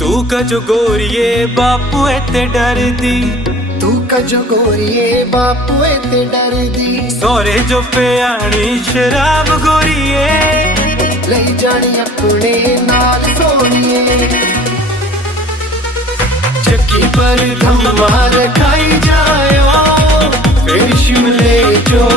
तू कजो गोरिए बापू ते डरदी, तू कजो गोरिए बापू ते डरदी। सोरे जो पियाणी शराब गोरिए ले जानी अपने नाल सोनिए। चक्की पर धमाल खाई जायो, फिर शिमले जो